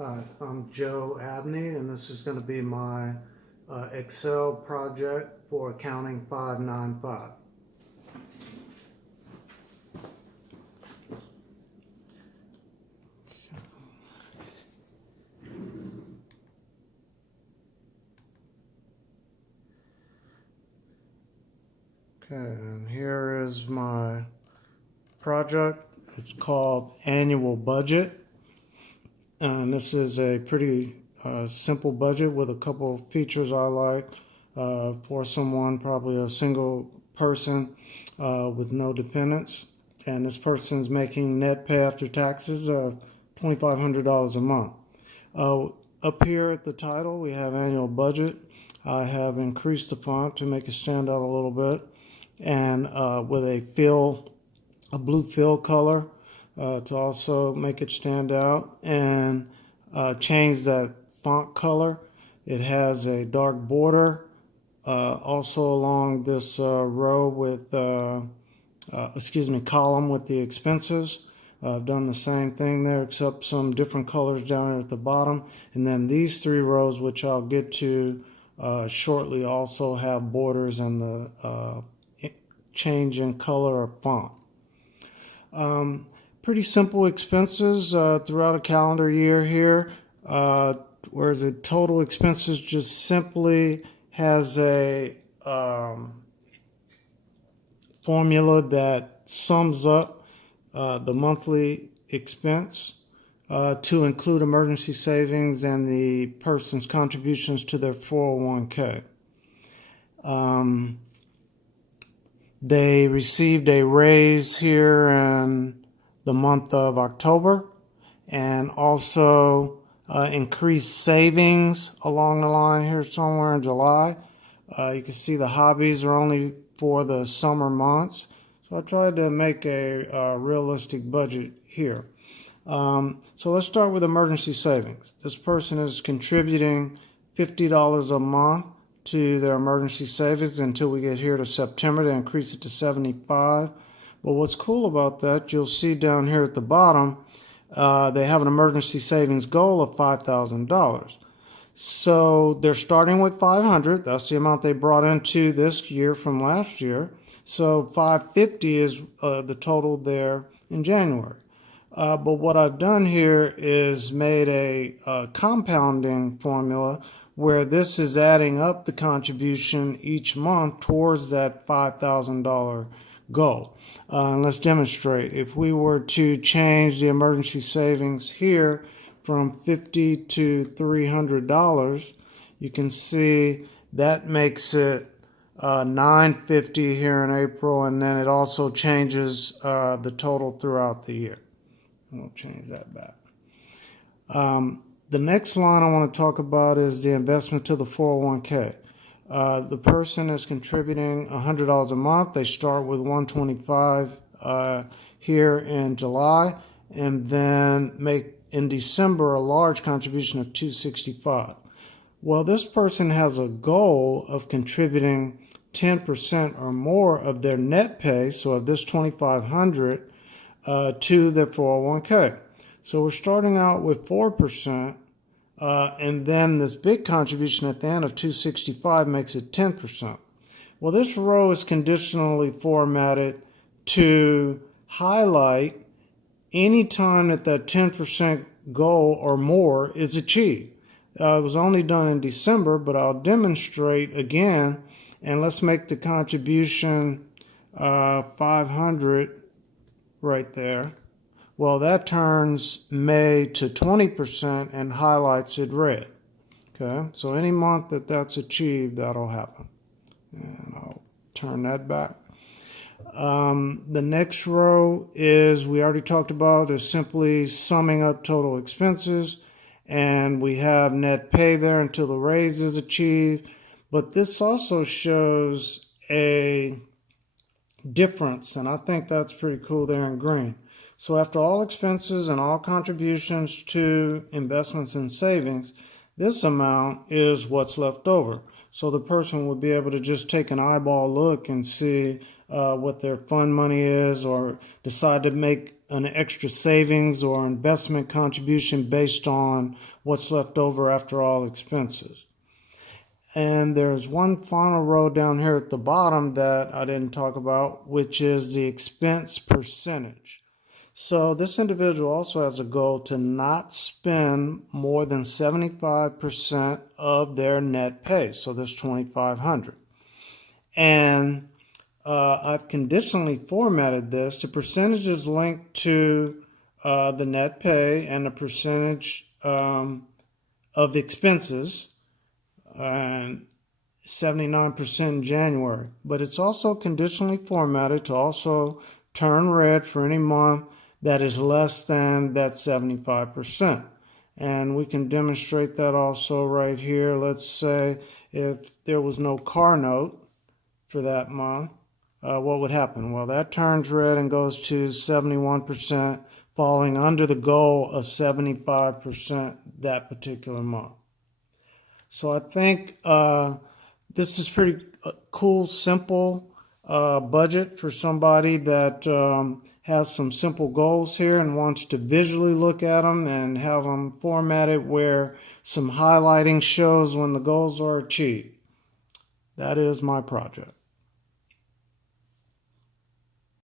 I'm Joe Abney, and this is going to be my Excel project for Accounting 595. Okay, and here is my project. It's called Annual Budget, and this is a pretty simple budget with a couple features I like for someone, probably a single person with no dependents. And this person is making net pay after taxes of $2,500 a month. Up here at the title, we have annual budget. I have increased the font to make it stand out a little bit, and with a blue fill color to also make it stand out, and change that font color. It has a dark border also along this row with column with the expenses. I've done the same thing there, except some different colors down here at the bottom. And then these three rows, which I'll get to shortly, also have borders and the change in color of font. Pretty simple expenses throughout a calendar year here, where the total expenses just simply has a formula that sums up the monthly expense to include emergency savings and the person's contributions to their 401k. They received a raise here in the month of October, and also increased savings along the line here somewhere in July. You can see the hobbies are only for the summer months. So I tried to make a realistic budget here. So let's start with emergency savings. This person is contributing $50 a month to their emergency savings until we get here to September to increase it to $75. But what's cool about that, you'll see down here at the bottom, they have an emergency savings goal of $5,000. So they're starting with $500. That's the amount they brought into this year from last year. So $550 is the total there in January. But what I've done here is made a compounding formula where this is adding up the contribution each month towards that $5,000 goal. And let's demonstrate. If we were to change the emergency savings here from $50 to $300, you can see that makes it $950 here in April, and then it also changes the total throughout the year. We'll change that back. The next line I want to talk about is the investment to the 401k. The person is contributing $100 a month. They start with $125 here in July, and then make in December a large contribution of $265. Well, this person has a goal of contributing 10% or more of their net pay, so of this $2,500, to their 401k. So we're starting out with 4%. And then this big contribution at the end of $265 makes it 10%. Well, this row is conditionally formatted to highlight any time that 10% goal or more is achieved. It was only done in December, but I'll demonstrate again. And let's make the contribution 500 right there. Well, that turns May to 20% and highlights it red. Okay, so any month that that's achieved, that'll happen. And I'll turn that back. The next row is, we already talked about, is simply summing up total expenses. And we have net pay there until the raise is achieved. But this also shows a difference, and I think that's pretty cool there in green. So after all expenses and all contributions to investments and savings, this amount is what's left over. So the person would be able to just take an eyeball look and see what their fund money is, or decide to make an extra savings or investment contribution based on what's left over after all expenses. And there's one final row down here at the bottom that I didn't talk about, which is the expense percentage. So this individual also has a goal to not spend more than 75% of their net pay. So there's $2,500. And I've conditionally formatted this. The percentage is linked to the net pay and the percentage of expenses, and 79% in January. But it's also conditionally formatted to also turn red for any month that is less than that 75%. And we can demonstrate that also right here. Let's say if there was no car note for that month, what would happen? Well, that turns red and goes to 71%, falling under the goal of 75% that particular month. So I think this is pretty cool, simple budget for somebody that has some simple goals here and wants to visually look at them and have them formatted where some highlighting shows when the goals are achieved. That is my project.